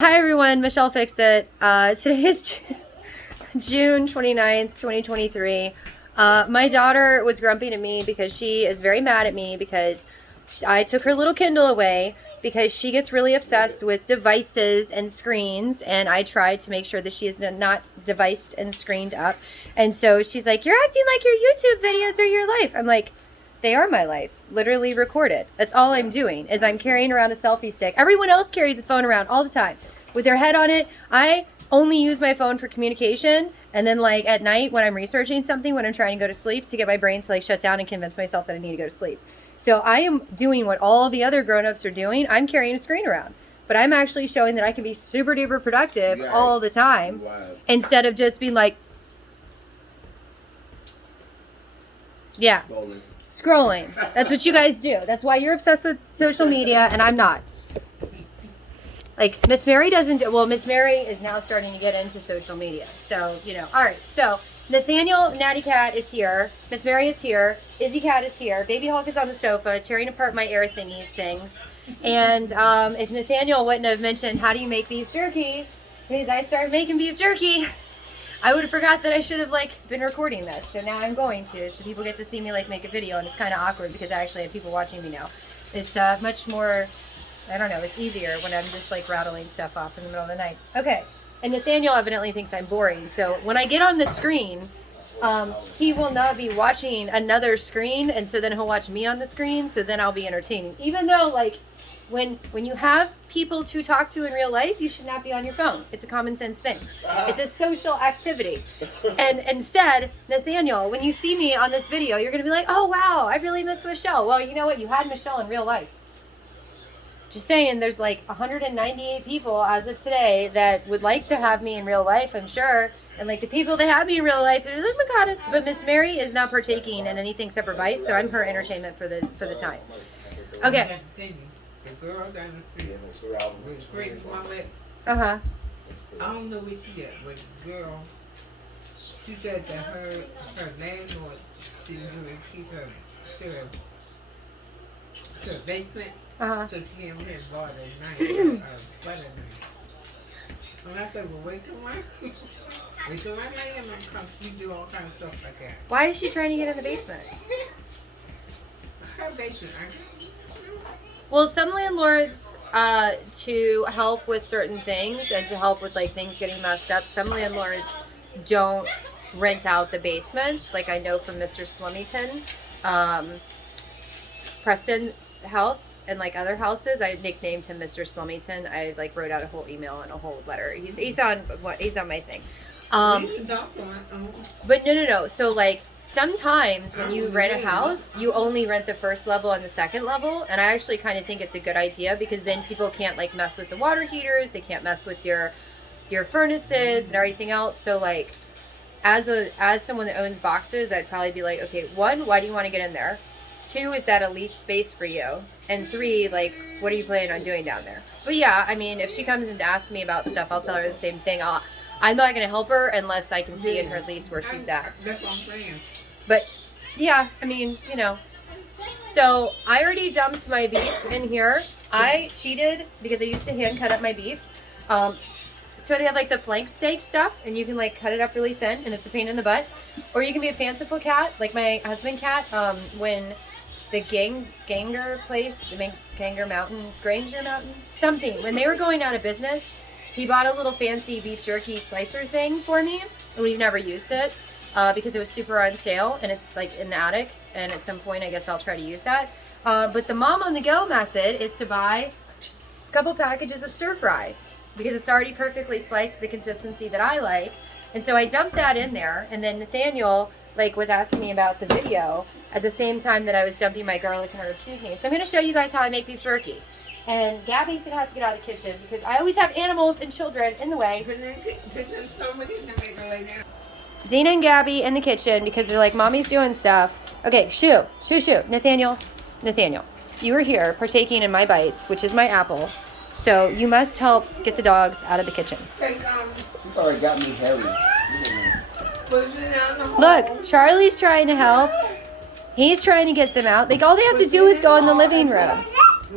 Hi everyone, Michelle Fixed It. Today is June 29th, 2023. My daughter was grumpy to me because she is very mad at me because I took her little Kindle away because she gets really obsessed with devices and screens, and I tried to make sure that she is not deviced and screened up. And so she's like, "You're acting like your YouTube videos are your life." I'm like, they are my life, literally recorded. That's all I'm doing is I'm carrying around a selfie stick. Everyone else carries a phone around all the time with their head on it. I only use my phone for communication, and then like at night when I'm researching something, when I'm trying to go to sleep, to get my brain to like shut down and convince myself that I need to go to sleep. So I am doing what all the other grown-ups are doing. I'm carrying a screen around, but I'm actually showing that I can be super duper productive all the time instead of just being like, yeah. Scrolling. That's what you guys do. That's why you're obsessed with social media and I'm not. Like Miss Mary doesn't do, well, Miss Mary is now starting to get into social media. So, you know, all right. So Nathaniel Natty Cat is here. Miss Mary is here. Izzy Cat is here. Baby Hulk is on the sofa tearing apart my air thingies things. And if Nathaniel wouldn't have mentioned how do you make beef jerky, because I started making beef jerky, I would have forgot that I should have like been recording this. So now I'm going to, so people get to see me like make a video, and it's kind of awkward because I actually have people watching me now. It's much more, I don't know, it's easier when I'm just like rattling stuff off in the middle of the night. Okay, and Nathaniel evidently thinks I'm boring. So when I get on the screen, he will not be watching another screen, and so then he'll watch me on the screen, so then I'll be entertaining. Even though like, when you have people to talk to in real life, you should not be on your phone. It's a common sense thing. It's a social activity. And instead, Nathaniel, when you see me on this video, you're going to be like, oh, wow, I really miss Michelle. Well, you know what? You had Michelle in real life. Just saying, there's like 198 people as of today that would like to have me in real life, I'm sure. And like the people that have me in real life, they're like, oh my goddess. But Miss Mary is not partaking in anything except for bites, so I'm her entertainment for the time. Okay. The girl down the street, the greatest mama. Uh-huh. I don't know what she did, but the girl, she said that her landlord didn't even keep her to the basement, so she came here and bought a night, butter knife. And I said, well, wait till my man comes, she do all kinds of stuff like that. Why is she trying to get in the basement? Her basement, Well, some landlords, to help with certain things and to help with like things getting messed up, some landlords don't rent out the basements. Like I know from Mr. Slummington, Preston house and like other houses, I nicknamed him Mr. Slummington. I like wrote out a whole email and a whole letter. He's on my thing. But no. So like, sometimes when you rent a house, you only rent the first level and the second level, and I actually kind of think it's a good idea because then people can't like mess with the water heaters, they can't mess with your furnaces and everything else. So like, as someone that owns boxes, I'd probably be like, okay, 1, why do you want to get in there? 2, is that a leased space for you? And 3, like, what are you planning on doing down there? But yeah, I mean, if she comes and asks me about stuff, I'll tell her the same thing. I'm not going to help her unless I can see in her lease where she's at. That's what I'm saying. But yeah, I mean, you know. So I already dumped my beef in here. I cheated because I used to hand cut up my beef. So they have like the flank steak stuff, and you can like cut it up really thin, and it's a pain in the butt. Or you can be a fanciful cat, like my husband cat. When the Granger Mountain, something. When they were going out of business, he bought a little fancy beef jerky slicer thing for me, and we've never used it. Because it was super on sale and it's like in the attic, and at some point I guess I'll try to use that. But the mom on the go method is to buy a couple packages of stir fry because it's already perfectly sliced to the consistency that I like. And so I dumped that in there, and then Nathaniel like was asking me about the video at the same time that I was dumping my garlic and herb seasoning. So I'm going to show you guys how I make beef jerky. And Gabby's going to have to get out of the kitchen because I always have animals and children in the way. Zena and Gabby in the kitchen because they're like, Mommy's doing stuff. Okay, shoo. Nathaniel, you were here partaking in my bites, which is my apple. So you must help get the dogs out of the kitchen. She already got me hairy. Look, Charlie's trying to help. He's trying to get them out. Like, all they have to do is go in the living room.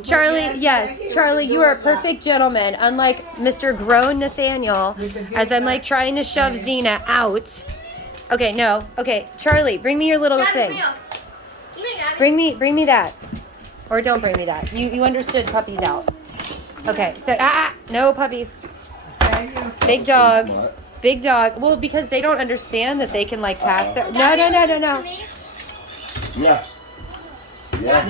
Charlie, yes, Charlie, you are a perfect gentleman. Unlike Mr. Grown Nathaniel, as I'm like trying to shove Xena out. Okay, no. Okay, Charlie, bring me your little thing. Bring me that. Or don't bring me that. You understood puppies out. Okay, so no puppies. Big dog. Big dog. Well, because they don't understand that they can like pass their. No. Yeah. Yeah.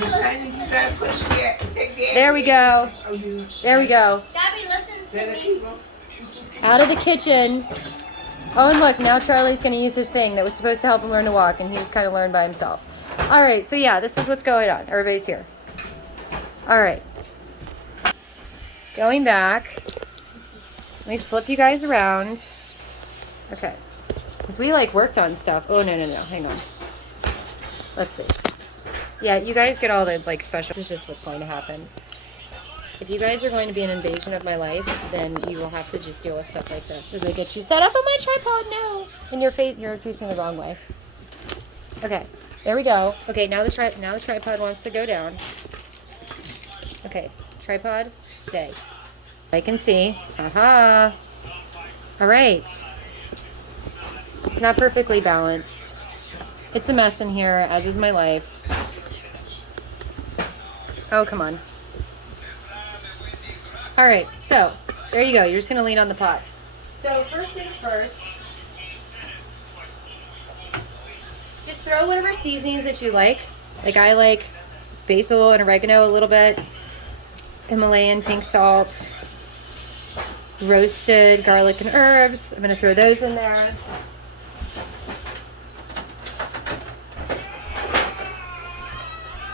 There we go. There we go. Gabby, listen to me. Out of the kitchen. Oh, and look, now Charlie's going to use his thing that was supposed to help him learn to walk, and he just kind of learned by himself. All right, so yeah, this is what's going on. Everybody's here. All right. Going back. Let me flip you guys around. Okay. Because we, like, worked on stuff. Oh, no. Hang on. Let's see. Yeah, you guys get all the, like, special. This is just what's going to happen. If you guys are going to be an invasion of my life, then you will have to just deal with stuff like this. As I get you set up on my tripod, no. And you're facing the wrong way. Okay, there we go. Okay, now the tripod wants to go down. Okay, tripod, stay. I can see. Haha. All right. It's not perfectly balanced. It's a mess in here, as is my life. Oh, come on. All right, so there you go. You're just going to lean on the pot. So first things first, just throw whatever seasonings that you like. Like I like basil and oregano a little bit, Himalayan pink salt, roasted garlic and herbs. I'm going to throw those in there.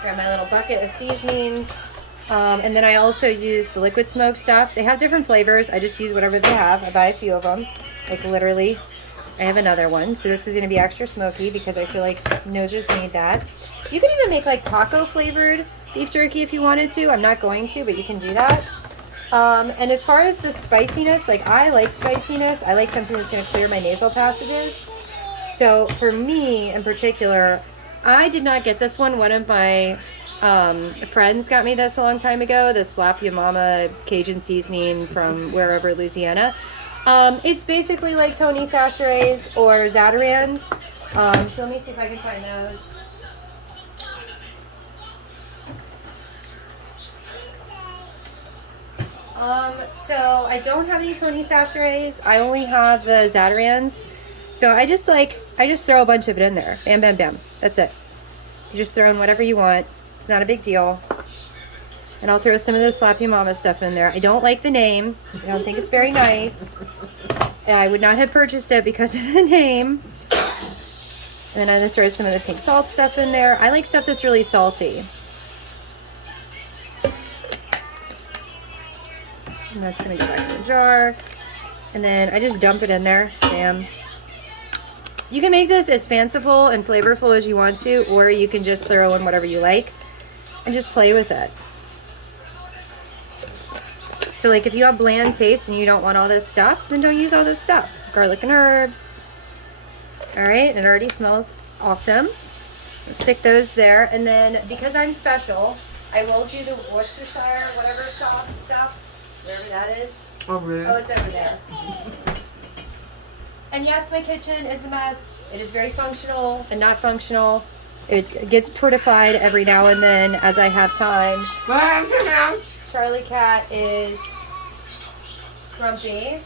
Grab my little bucket of seasonings. And then I also use the liquid smoke stuff. They have different flavors. I just use whatever they have. I buy a few of them. Like literally, I have another one. So this is going to be extra smoky because I feel like noses need that. You can even make like taco flavored beef jerky if you wanted to. I'm not going to, but you can do that. And as far as the spiciness, like I like spiciness. I like something that's going to clear my nasal passages. So for me in particular, I did not get this one. One of my friends got me this a long time ago, the Slap Ya Mama Cajun seasoning from wherever, Louisiana. It's basically like Tony Chachere's or Zatarain's. So let me see if I can find those. So I don't have any Tony Chachere's. I only have the Zatarain's. So I just throw a bunch of it in there. Bam, bam, bam. That's it. You just throw in whatever you want. It's not a big deal. And I'll throw some of the Slap Ya Mama stuff in there. I don't like the name. I don't think it's very nice. And I would not have purchased it because of the name. And then I'm going to throw some of the pink salt stuff in there. I like stuff that's really salty. And that's going to go back in the jar. And then I just dump it in there. Bam. You can make this as fanciful and flavorful as you want to, or you can just throw in whatever you like and just play with it. So like if you have bland taste and you don't want all this stuff, then don't use all this stuff. Garlic and herbs. All right, it already smells awesome. I'll stick those there. And then because I'm special, I will do the Worcestershire, whatever sauce stuff, wherever that is. Oh, really? Oh, it's over there. And yes, my kitchen is a mess. It is very functional and not functional. It gets prettified every now and then as I have time. Charlie Cat is grumpy.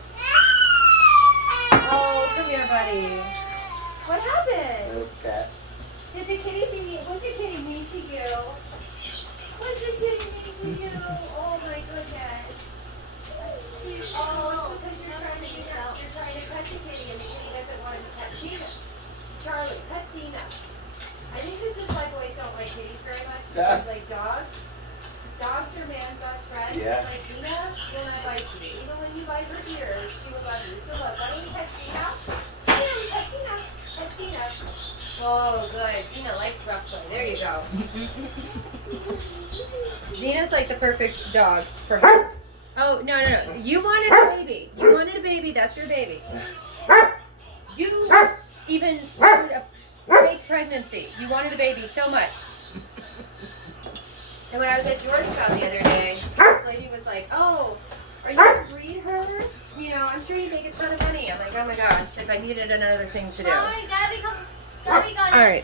Oh, come here, buddy. What happened? Okay. What's the kitty mean to you? What's the kitty mean to you? Oh my goodness. Oh, because you're trying to pet the kitty and the kitty doesn't want to pet Cena. Charlie, pet Cena. I think this is why boys don't like kitties very much. Because like dogs are man's best friend. Yeah. Like Cena will not bite you. Even when you bite her ears, she will love you. So look, why don't you pet Cena? Pet Cena. Pet Cena. Oh, good. Cena likes rough play. There you go. Zena's like the perfect dog for her. Oh, no. You wanted a baby. You wanted a baby. That's your baby. You even screwed a fake pregnancy. You wanted a baby so much. And when I was at Georgetown the other day, this lady was like, "Oh, are you gonna breed her? You know, I'm sure you make a ton of money." I'm like, "Oh my gosh, if I needed another thing to do." Mommy, Gabby got All right.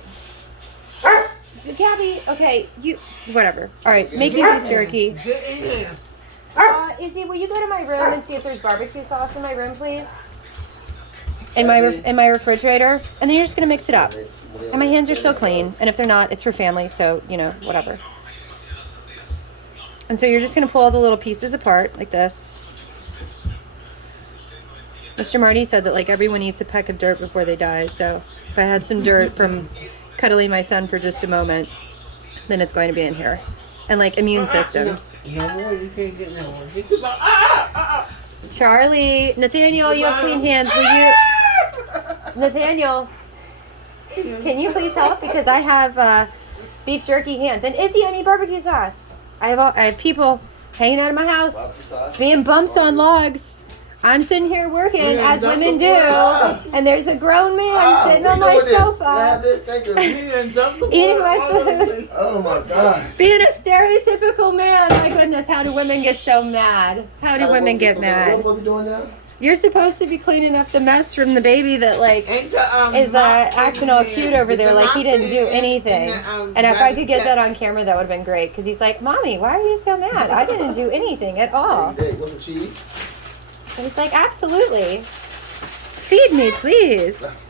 Gabby, okay, you, whatever. All right, making beef jerky. Get in here. Izzy, will you go to my room and see if there's barbecue sauce in my room, please? In my refrigerator, and then you're just gonna mix it up. And my hands are still clean, and if they're not, it's for family, so you know, whatever. And so you're just gonna pull all the little pieces apart like this. Mr. Marty said that like everyone eats a peck of dirt before they die, so if I had some dirt from cuddling my son for just a moment, then it's going to be in here. And like immune systems. No more, you can't get no more. Charlie, Nathaniel, you have clean hands. Will you, Nathaniel, can you please help? Because I have beef jerky hands. And Izzy, I need barbecue sauce. I have people hanging out of my house, being bumps on logs. I'm sitting here working, as women do, and there's a grown man sitting on my sofa, eating my food. Oh my God. Being a stereotypical man. My goodness, how do women get so mad? How do women get mad? What are we doing now? You're supposed to be cleaning up the mess from the baby that like is acting all cute over there, like he didn't do anything. And if I could get that on camera, that would have been great. Because he's like, "Mommy, why are you so mad? I didn't do anything at all." Hey, want some cheese? And he's like, "Absolutely. Feed me, please."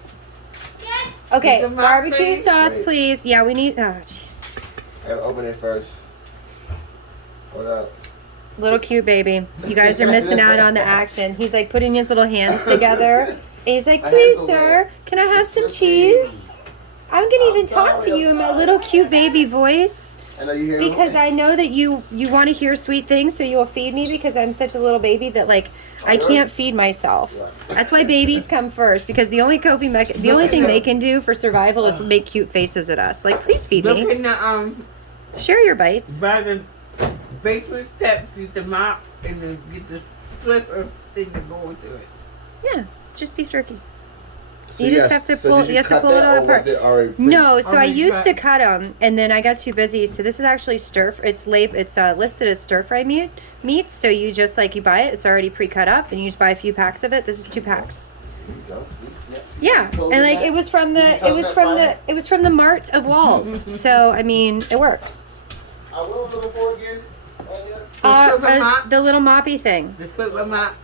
Yes. Okay, Get the barbecue muffin. sauce, Wait. please. Yeah, we need. Oh, jeez. I gotta open it first. Hold up. Little cute baby. You guys are missing out on the action. He's like putting his little hands together. And he's like, "Please, sir, can I have some cheese?" I'm gonna even talk to you in my little cute baby voice. I know you hear me. Because I know that you want to hear sweet things, so you'll feed me because I'm such a little baby that like I can't feed myself. That's why babies come first, because the only the only thing they can do for survival is make cute faces at us. Like, please feed Look me. in the Share your bites. by the basement steps, get the mop and then get the slipper thing to go into it. Yeah, it's just beef jerky. So You just have to pull. did You have to cut pull it that, all or was apart. it already pre- No, so I Already used cut. to cut them, and then I got too busy. So this is actually It's listed as stir fry meat. So you just like you buy it. It's already pre-cut up, and you just buy a few packs of it. This is 2 packs. There you go, see? Yeah, Told and you like that. it was from You the told that Friday? it was from the Mart of Walls. So I mean, it works. What was it before again? The little moppy thing. The slipper mop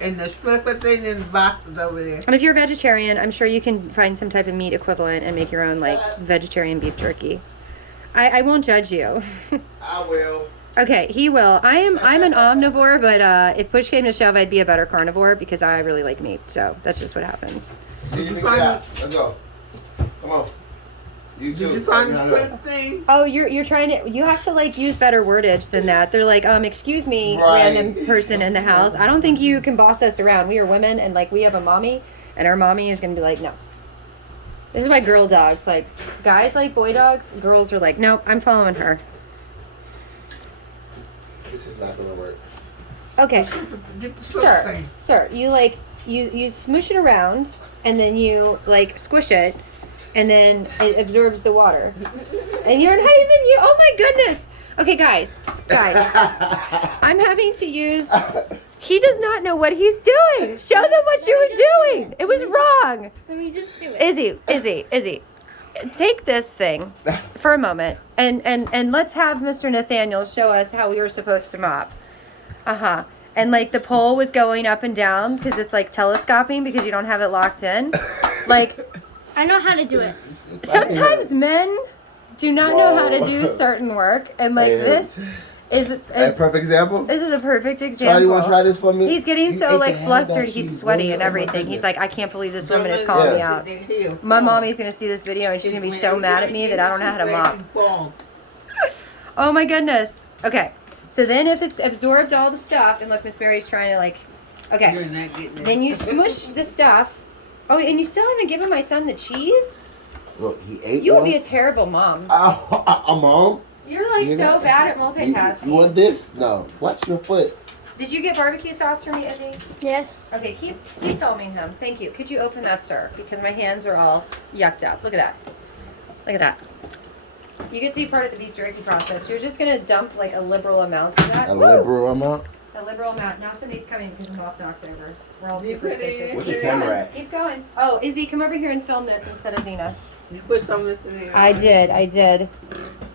and the slipper thing in the box is over there. And if you're a vegetarian, I'm sure you can find some type of meat equivalent and make your own like vegetarian beef jerky. I won't judge you. I will. Okay, he will. I'm an omnivore, but if push came to shove, I'd be a better carnivore because I really like meat. So that's just what happens. Did you pick it out? Let's go. Come on. You Did too. you find the Right slip thing? Oh, you're trying to. You have to like use better wordage than that. They're like, excuse me, Right. random person in the house. I don't think you can boss us around. We are women, and like we have a mommy, and our mommy is gonna be like, no. This is why girl dogs like guys like boy dogs. Girls are like, nope, I'm following her. This is not gonna work. Okay, Get the slip thing. sir, you like you smoosh it around, and then you like squish it. And then it absorbs the water. And you're not even you. Oh my goodness. Okay, guys. I'm having to use. He does not know what he's doing. Show them what you were doing. It was wrong. Let me just do it. Izzy. Take this thing for a moment and let's have Mr. Nathaniel show us how we were supposed to mop. And like the pole was going up and down because it's like telescoping because you don't have it locked in. Like. I know how to do it. Sometimes men do not know how to do certain work, and like this is A perfect example? this is a perfect example. Charlie, you want to try this for me? He's getting You so ate like the hand flustered, that he's cheese. sweaty Oh and my everything. goodness. He's like, I can't believe this woman is calling me out. My mommy's gonna see this video and she's gonna be so mad at me that I don't know how to mop. Oh my goodness. Okay, so then if it's absorbed all the stuff, and look, Miss Mary's trying to like, okay, then you smush the stuff. Oh, and you still haven't given my son the cheese? Look, he ate You would one. be a terrible mom. A mom? You're like You so know- bad at multitasking. You want this? No. Watch your foot. Did you get barbecue sauce for me, Izzy? Yes. Okay, keep filming him. Thank you. Could you open that, sir? Because my hands are all yucked up. Look at that. Look at that. You get to be part of the beef jerky process. You're just gonna dump like a liberal amount of that. A liberal amount? A liberal amount. Now somebody's coming because I'm off knocked over. We're all You put it superstitious. in Where's your camera at? Keep going. Oh, Izzy, come over here and film this instead of Zena. You put some of this in there. I did.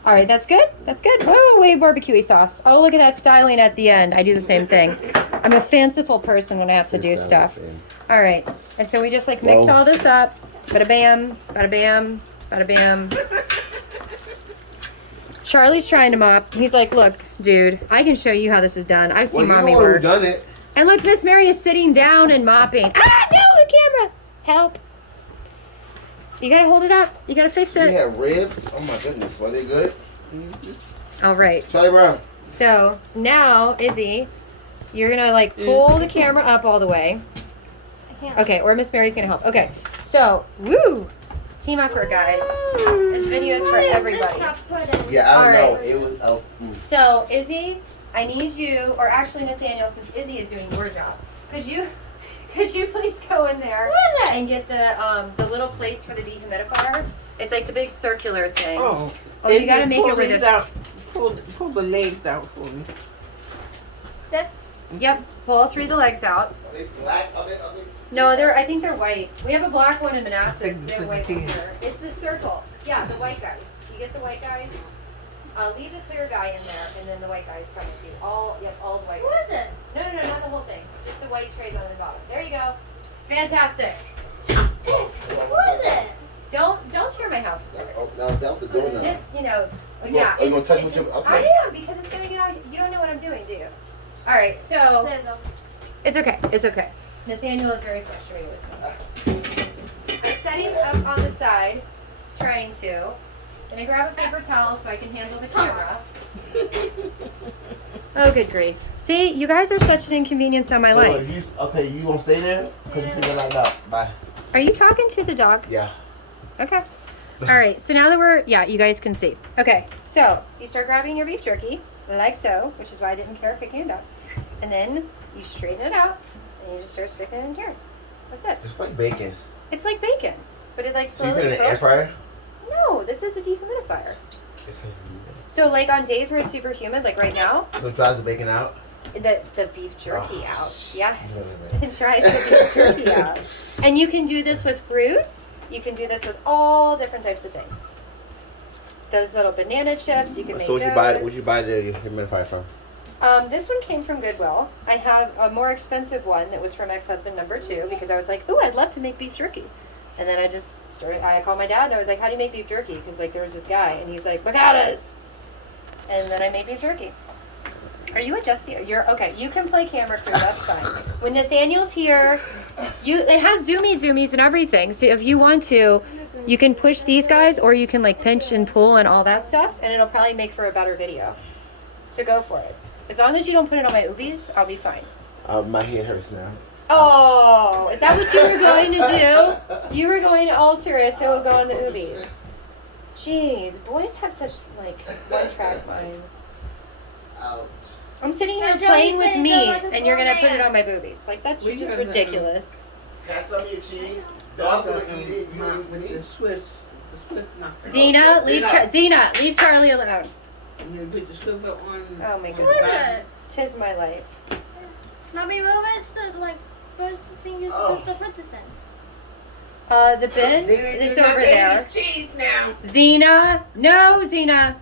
All right, that's good. That's good. Whoa, way barbecue sauce. Oh, look at that styling at the end. I do the same thing. I'm a fanciful person when I have to do stuff. All right, and so we just like mix all this up. Bada bam, bada bam, bada bam. Charlie's trying to mop. He's like, look, dude, I can show you how this is done. I've seen mommy work. Done it. And look, Miss Mary is sitting down and mopping. Ah, no, the camera. Help. You gotta hold it up. You gotta fix it. You have ribs? Oh my goodness, were they good? All right. Charlie Brown. So now, Izzy, you're gonna like pull the camera up all the way. I can't. Okay, or Miss Mary's gonna help. Okay, so, woo! Team effort, guys. This video is for Where did everybody. this got put in? Yeah, I don't All know. It was. Oh, So, Izzy, I need you, or actually Nathaniel, since Izzy is doing your job, could you please go in there What is it? and get the little plates for the dehumidifier? It's like the big circular thing. Oh. Oh, you gotta make it pull where these the out. Pull the legs out for me. This. Yep, pull all three of the legs out. are they black? Are they? No, I think they're white. We have a black one in Manassas. think They have it's white the one pink. here. It's the circle. Yeah, the white guys. You get the white guys. Leave the clear guy in there, and then the white guys come with you. All the white Who guys. is it? No, not the whole thing. Just the white trays on the bottom. There you go. Fantastic. Who is it? Don't tear my house apart. Oh, now that was the door now. Just, You yeah. gonna- you gonna touch it's- with your- okay. I am, because it's gonna get out. You don't know what I'm doing, do you? All right, so There you go. it's okay. It's okay. Nathaniel is very frustrated with me. I'm setting up on the side, trying to. Gonna grab a paper towel so I can handle the camera. Oh, good grief. See, you guys are such an inconvenience on my So, life. you gonna stay there? Cause you feel like that. Bye. Are you talking to the dog? Yeah. Okay. All right, so now that you guys can see. Okay, so you start grabbing your beef jerky, like so, which is why I didn't care picking it up. And then you straighten it out, and you just start sticking it in here. That's it. Just like bacon. It's like bacon, but it like So you slowly put it in an air cooks. fryer? No, this is a dehumidifier. It's So like on days where it's super humid, like right now, so it dries the bacon out? the beef jerky Oh, out. Yes. no. It dries the beef jerky out. And you can do this with fruits. You can do this with all different types of things. Those little banana chips, you can make So those. what'd you buy the humidifier from? This one came from Goodwill. I have a more expensive one that was from ex-husband number 2 because I was like, ooh, I'd love to make beef jerky. And then I called my dad and I was like, how do you make beef jerky? Because like there was this guy and he's like, Bagadas. And then I made beef jerky. Are you adjusting? You're okay. You can play camera crew. That's fine. When Nathaniel's here, it has zoomies and everything. So if you want to, you can push these guys or you can like pinch and pull and all that stuff, and it'll probably make for a better video. So go for it. As long as you don't put it on my oobies, I'll be fine. My head hurts now. Oh, is that what you were going to do? You were going to alter it so it would go on the oobies. Jeez, boys have such like one-track minds. Ouch. I'm sitting here Now, Joey playing with said go meats, like a and you're gonna put it man. on my boobies. Like that's We just got the- ridiculous. Got some of your cheese? Dogs gonna eat it. You gonna eat the The meat? Swiss. No. Zena, Zena. leave Charlie alone. And you put the swivel on. Oh my on Who goodness. is the it? Tis my life. Mommy, what was the where's the thing you're Oh. supposed to put this in? The bin, Zena, it's you're not over eating there. Cheese now. Zena, no, Zena.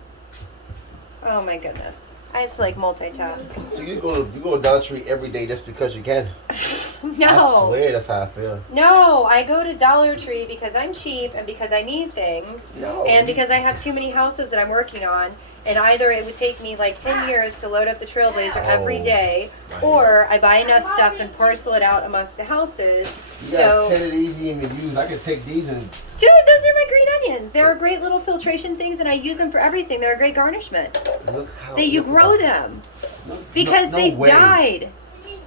Oh my goodness. I have to like multitask. So you go to Dollar Tree every day just because you can? I No. swear that's how I feel. No, I go to Dollar Tree because I'm cheap and because I need things. No. And because I have too many houses that I'm working on, and either it would take me like 10 years to load up the Trailblazer every Oh, day, my or I buy enough stuff and parcel it out amongst the houses. You got So, 10 of these you even use. I could take these and dude, those are my green onions. They're great little filtration things, and I use them for everything. They're a great garnishment. look how You look grow at them No- because no they way. died.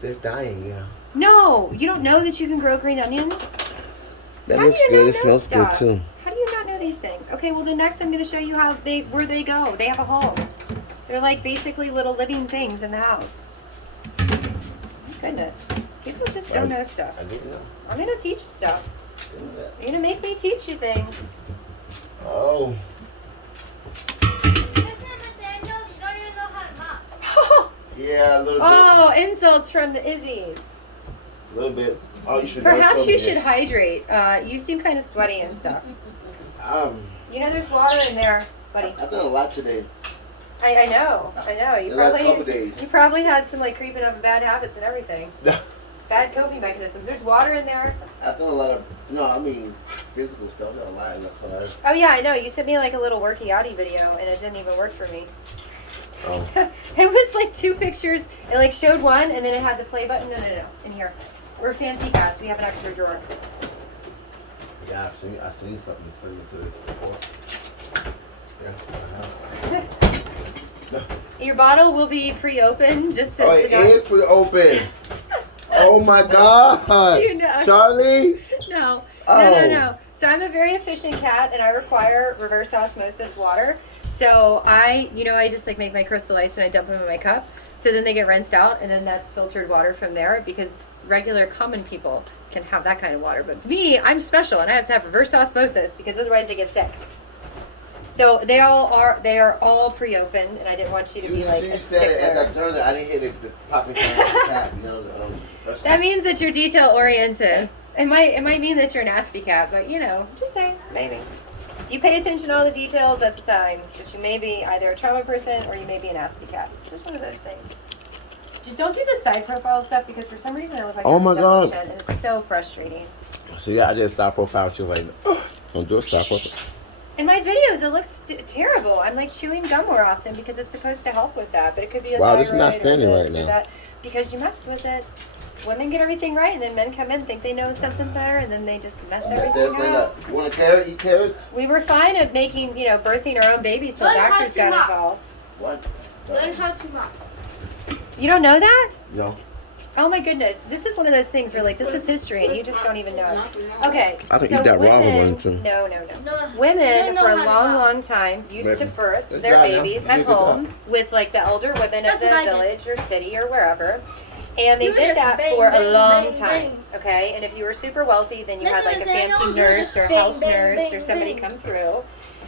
They're dying, yeah. No, you don't know that you can grow green onions? That How do looks you good. not It know smells good stuff? too. How do you not know these things? Okay, well the next I'm going to show you where they go. They have a home. They're like basically little living things in the house. My goodness. People just don't know stuff. I didn't know. I'm going to teach you stuff. Didn't know that. You're going to make me teach you things. Oh. Yeah, a little bit. Oh, insults from the Izzies. A little bit. Oh, you should. Perhaps you should hydrate. You seem kind of sweaty and stuff. You know, there's water in there, buddy. I've done a lot today. I know. You The last couple days. probably had some like creeping up bad habits and everything. Bad coping mechanisms. There's water in there. I've done a lot of physical stuff. I've done a lot in the class. Oh yeah, I know. You sent me like a little worky outy video, and it didn't even work for me. Oh. It was like 2 pictures. It like showed one, and then it had the play button. No, in here. We're fancy cats. We have an extra drawer. Yeah, I've seen something similar to this before. Yeah, Your bottle will be pre-opened, just so it is pre-open. Oh my God, You know. Charlie. No. Oh. No. So I'm a very efficient cat, and I require reverse osmosis water. So I just like make my crystal lights and I dump them in my cup. So then they get rinsed out, and then that's filtered water from there, because regular common people can have that kind of water. But me, I'm special, and I have to have reverse osmosis because otherwise they get sick. So they are all pre-opened, and I didn't want you to be like a you said it, as I stickler. turned it, I didn't hear the popping sound of the tap. That means that you're detail oriented. It might mean that you're a nasty cat, but just saying, maybe. You pay attention to all the details, that's a sign that you may be either a trauma person or you may be an nasty cat. Just one of those things. Just don't do the side profile stuff, because for some reason I look like Oh my God. shit, and it's so frustrating. So yeah, I did a side profile. She was like, don't do a side profile. In my videos, it looks terrible. I'm like chewing gum more often because it's supposed to help with that, but it could be a Wow, this is thyroid not standing or right this or now. that, because you messed with it. Women get everything right, and then men come in, think they know something better, and then they just mess everything up. You want a carrot? Eat carrots? We were fine at making, birthing our own babies till Learn how doctors to got mop. involved. What? Learn how to mop. You don't know that? No. Oh my goodness. This is one of those things where, like, this is history, and you just don't even know it. Okay. I can so eat that raw women, one, too. No. No, Women, you don't know for a how to long, mop. long time, used to Maybe. birth Good their job, yeah. babies You at did a good home job. with, like, the older women of That's the what I did. village or city or wherever. And they You did just that bang, for a bang, long bang, time, bang. okay? And if you were super wealthy, then you had, Listen, like, a Nathaniel, fancy you nurse just or bang, house bang, nurse bang, or somebody bang. come through.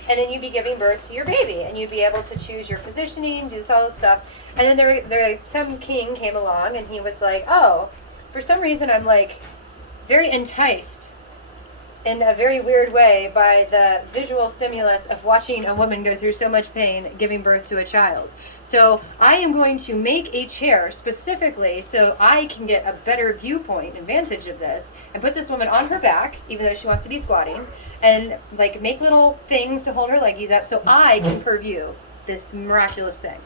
And then you'd be giving birth to your baby, and you'd be able to choose your positioning, do all this stuff. And then some king came along, and he was like, oh, for some reason I'm like very enticed in a very weird way by the visual stimulus of watching a woman go through so much pain giving birth to a child. So I am going to make a chair specifically so I can get a better viewpoint and vantage of this, and put this woman on her back, even though she wants to be squatting, and like make little things to hold her leggies up so I can purview this miraculous thing.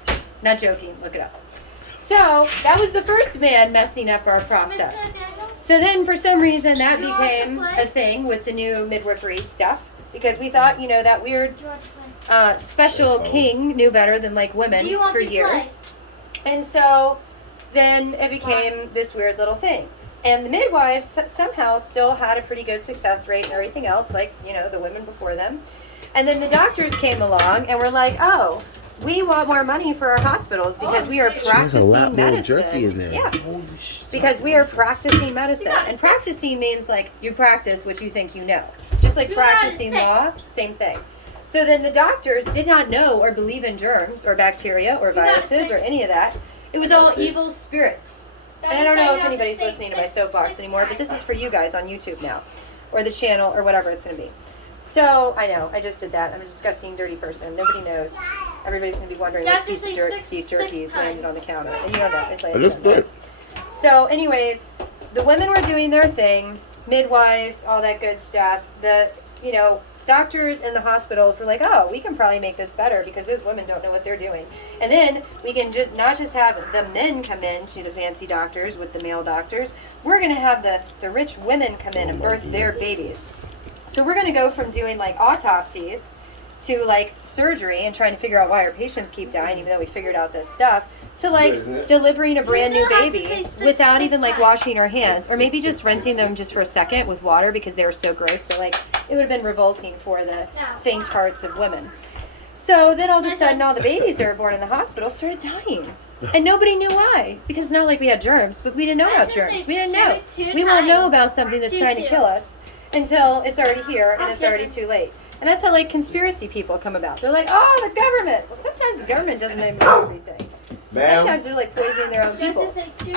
Not joking, look it up. So that was the first man messing up our process. Mr. Daniel? So then for some reason that Do you want to became play? a thing with the new midwifery stuff, because we thought, that weird Do you want to play? special Yeah, king knew better than like women Do you want for to years. And so then it became this weird little thing. And the midwives somehow still had a pretty good success rate and everything else, like, the women before them. And then the doctors came along and were like, oh, we want more money for our hospitals because we are There's a practicing lot more medicine. jerky in there. Yeah. Holy shit. Because we are practicing medicine. got And 6. practicing means like you practice what you think you know. Just like You got practicing 6. law, same thing. So then the doctors did not know or believe in germs or bacteria or You got viruses or 6. any of that. It was got all 6. evil spirits. And I Daddy don't said know you if have to anybody's say listening to my 6 soapbox anymore, but this is times. for you guys on YouTube now. Or the channel or whatever it's going to be. So, I know, I just did that. I'm a disgusting, dirty person. Nobody knows. Everybody's going to be wondering You what have to piece of say six- beef jerky 6 landed times. on the counter. And you know that. It It landed is on there. good. So, anyways, the women were doing their thing, midwives, all that good stuff. The, doctors in the hospitals were like, oh, we can probably make this better because those women don't know what they're doing. And then we can not just have the men come in to the fancy doctors with the male doctors, we're going to have the rich women come in and birth their babies. So we're going to go from doing like autopsies to like surgery and trying to figure out why our patients keep dying, even though we figured out this stuff, to like Good, isn't it? delivering a brand new still have to baby say 6 without even like times. washing our hands, or maybe just 6, rinsing 6, them just for a second with water because they were so gross that like it would have been revolting for the faint hearts of women. So then all of a sudden all the babies that were born in the hospital started dying. And nobody knew why. Because it's not like we had germs, but we didn't know I about have to germs. say We didn't know. two We won't know times. about something that's Two, trying to two. kill us until it's already here and it's Okay. already too late. And that's how like conspiracy people come about. They're like, oh, the government. Well, sometimes the government doesn't even know everything. Ma'am. Sometimes they're like poisoning their own You have people. to say two.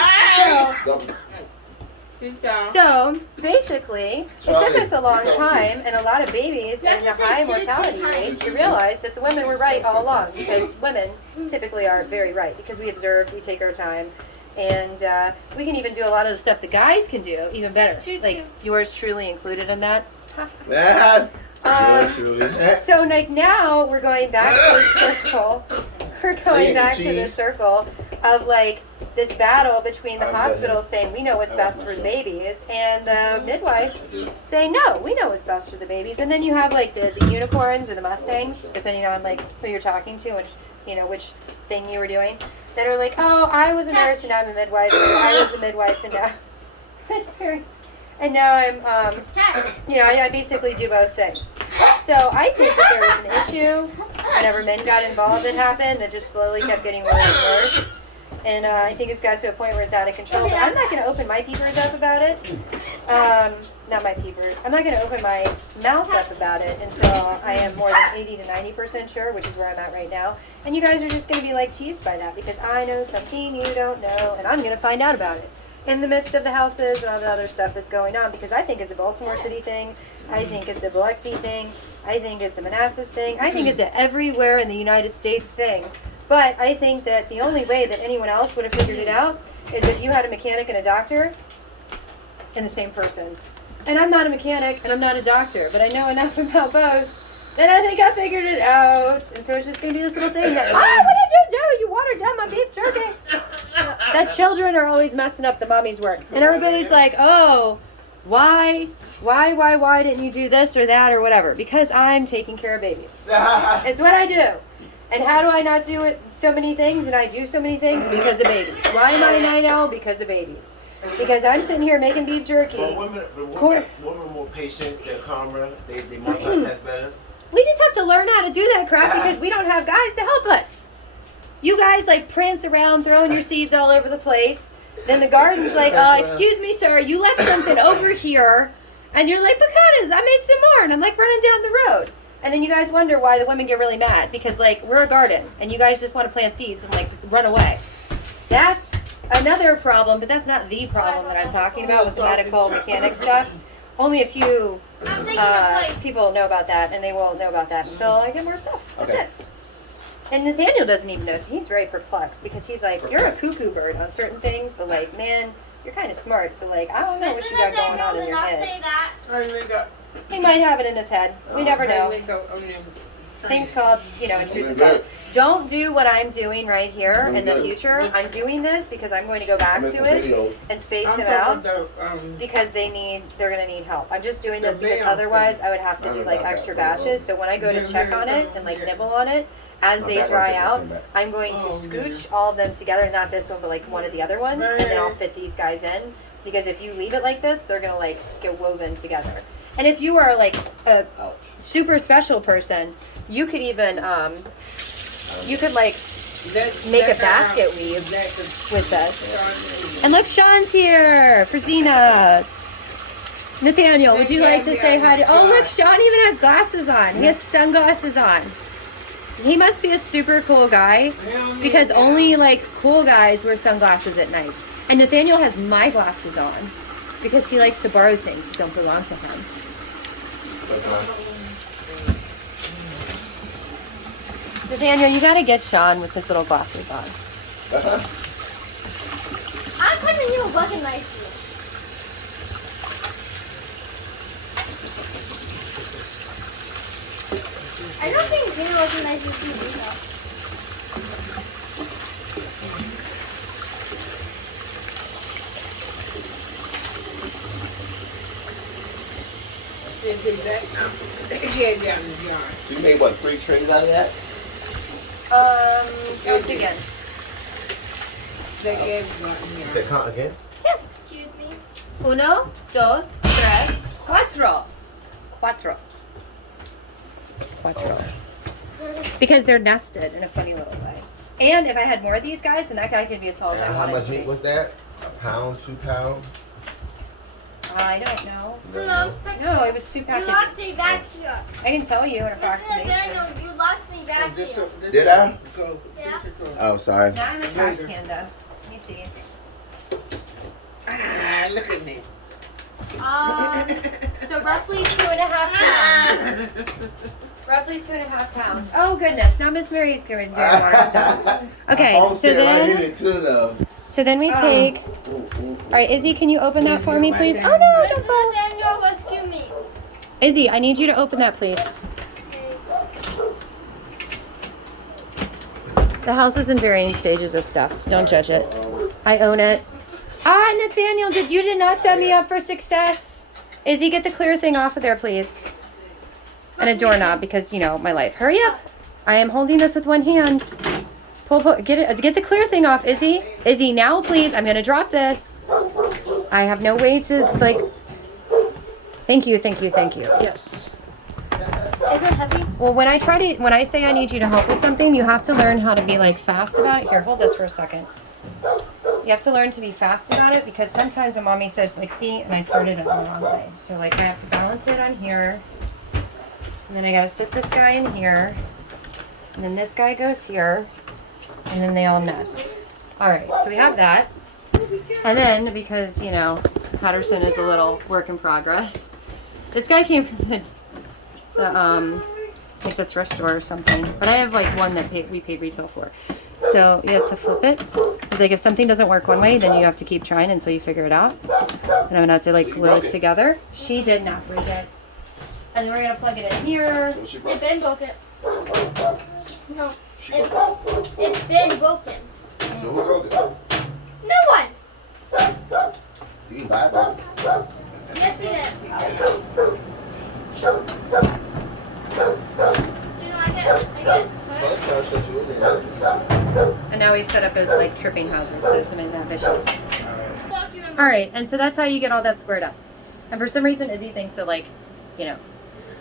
So basically, it took us a long Charlie. time and a lot of babies You have and to a say high two mortality times. rate to realize that the women were right all along, because women typically are very right because we observe, we take our time, and we can even do a lot of the stuff the guys can do even better. Like yours truly included in that. Yeah. Um, So like now we're going back to the circle. We're going back to the Cheese. circle of like this battle between the I'm hospitals saying we know what's best for the babies, and the midwives saying no, we know what's best for the babies. And then you have like the unicorns or the mustangs, depending on like who you're talking to and you know which thing you were doing, that are like, oh, I was a nurse and I'm a midwife, or I was a midwife and now and now I'm you know, I basically do both things. So I think that there was an issue whenever men got involved that happened that just slowly kept getting worse and worse. And I think it's got to a point where it's out of control. But I'm not going to open my peepers up about it. Not my peepers. I'm not going to open my mouth up about it until I am more than 80 to 90% sure, which is where I'm at right now. And you guys are just going to be like teased by that because I know something you don't know, and I'm going to find out about it in the midst of the houses and all the other stuff that's going on, because I think it's a Baltimore City thing. I think it's a Biloxi thing. I think it's a Manassas thing. I think it's a everywhere in the United States thing. But I think that the only way that anyone else would have figured it out is if you had a mechanic and a doctor in the same person. And I'm not a mechanic and I'm not a doctor, but I know enough about both that I think I figured it out. And so it's just going to be this little thing that, what did you do? You watered down my beef jerky. That children are always messing up the mommy's work. And everybody's like, oh, why didn't you do this or that or whatever? Because I'm taking care of babies. It's what I do. And how do I not do it so many things? And I do so many things because of babies. Why am I an I know? Because of babies. Because I'm sitting here making beef jerky. But women are more patient, they're calmer, they multitask better. We just have to learn how to do that crap because we don't have guys to help us. You guys like prance around throwing your seeds all over the place. Then the garden's like, excuse me, sir, you left something over here. And you're like, because I made some more. And I'm like running down the road. And then you guys wonder why the women get really mad. Because like, we're a garden. And you guys just want to plant seeds and like run away. That's another problem, but that's not the problem that I'm talking about with the medical mechanic stuff. Only a few people know about that, and they won't know about that until I get more stuff. That's it. And Nathaniel doesn't even know, so he's very perplexed because he's like, you're a cuckoo bird on certain things, but like, man, you're kind of smart, so like, I don't know what you got going on in your head. Say that. He might have it in his head. We never know. Things called, intrusive thoughts. Don't do what I'm doing right here in the future. I'm doing this because I'm going to go back to it and space them out because they're going to need help. I'm just doing this because otherwise I would have to do like extra batches. So when I go to check on it and like nibble on it, as they dry out, I'm going to scooch all of them together, not this one, but like one of the other ones, and then I'll fit these guys in. Because if you leave it like this, they're going to like get woven together. And if you are like a super special person, you could even, you could like make a basket weave with this. And look, Sean's here for Zena. Nathaniel, would you like to say hi to, oh look, Sean even has glasses on. He has sunglasses on. He must be a super cool guy because only like cool guys wear sunglasses at night. And Nathaniel has my glasses on because he likes to borrow things that don't belong to him. Nathaniel, you gotta get Sean with his little glasses on. I'm putting you a bucket knife. I don't think Zena recognizes TV though. You made what, 3 trays out of that? Again. Say count again? Yes. Excuse me. 1, 2, 3, 4. Cuatro. Because they're nested in a funny little way. And if I had more of these guys, then that guy could be as tall as I How wanted much to meat be. was that? A pound, 2 pounds? I don't know. No, I'm stuck No, here. it was 2 You packages. locked me back here. I can tell you an Mr. approximation. Nathaniel, you locked me back here. Did I? Yeah. Oh, sorry. Now I'm a trash panda. Let me see. Ah, look at me. So roughly 2.5 pounds. Roughly 2.5 pounds. Oh goodness! Now Miss Mary's going to do water stuff. Okay, so I then hit it too, though. we take. All right, Izzy, can you open that for me, please? Oh no, don't Mr. fall. Nathaniel, rescue me. Izzy, I need you to open that, please. The house is in varying stages of stuff. Don't judge it. I own it. Nathaniel, you did not set me up for success. Izzy, get the clear thing off of there, please. And a doorknob, because you know my life. Hurry up! I am holding this with one hand. Pull, get the clear thing off, Izzy. Izzy, now, please. I'm gonna drop this. I have no way to like. Thank you. Yes. Is it heavy? Well, when I say I need you to help with something, you have to learn how to be like fast about it. Here, hold this for a second. You have to learn to be fast about it because sometimes when mommy says like, see, and I started it the wrong way. So like I have to balance it on here. And then I gotta sit this guy in here. And then this guy goes here. And then they all nest. Alright, so we have that. And then, because, you know, Patterson is a little work in progress. This guy came from like the thrift store or something. But I have like one that we paid retail for. So you have to flip it. It's like if something doesn't work one way, then you have to keep trying until you figure it out. And I'm gonna have to like glue it together. She did not break it. And then we're gonna plug it in here. It's been broken. No. It's been broken. So who broke it? No one. You can buy it, bro. Yes, we did. You know, I get. And now we've set up a like tripping hazard so somebody's not vicious. So if you remember. Alright, and so that's how you get all that squared up. And for some reason Izzy thinks that like, you know.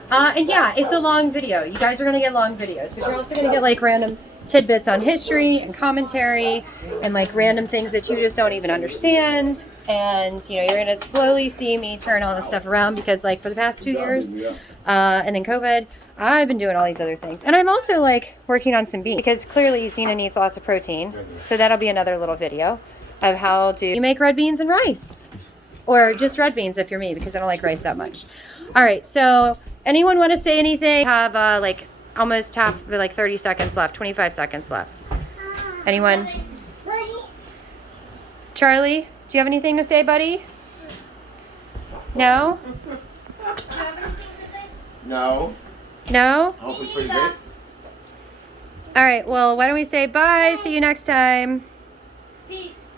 And yeah, it's a long video. You guys are gonna get long videos, but you're also gonna get like random tidbits on history and commentary and like random things that you just don't even understand. And you know, you're gonna slowly see me turn all this stuff around because like for the past 2 years, and then COVID, I've been doing all these other things. And I'm also like working on some beans because clearly Zena needs lots of protein. So that'll be another little video of how to you make red beans and rice. Or just red beans if you're me because I don't like rice that much. All right, so anyone want to say anything? Have like almost like 30 seconds left, 25 seconds left. Anyone? Charlie, do you have anything to say, buddy? No? Do you have anything to say? No. No? Hopefully pretty good. All right, well, why don't we say bye? See you next time. Peace.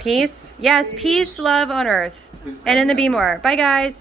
Peace? Yes, peace, love on earth. And in the Be More. Bye, guys.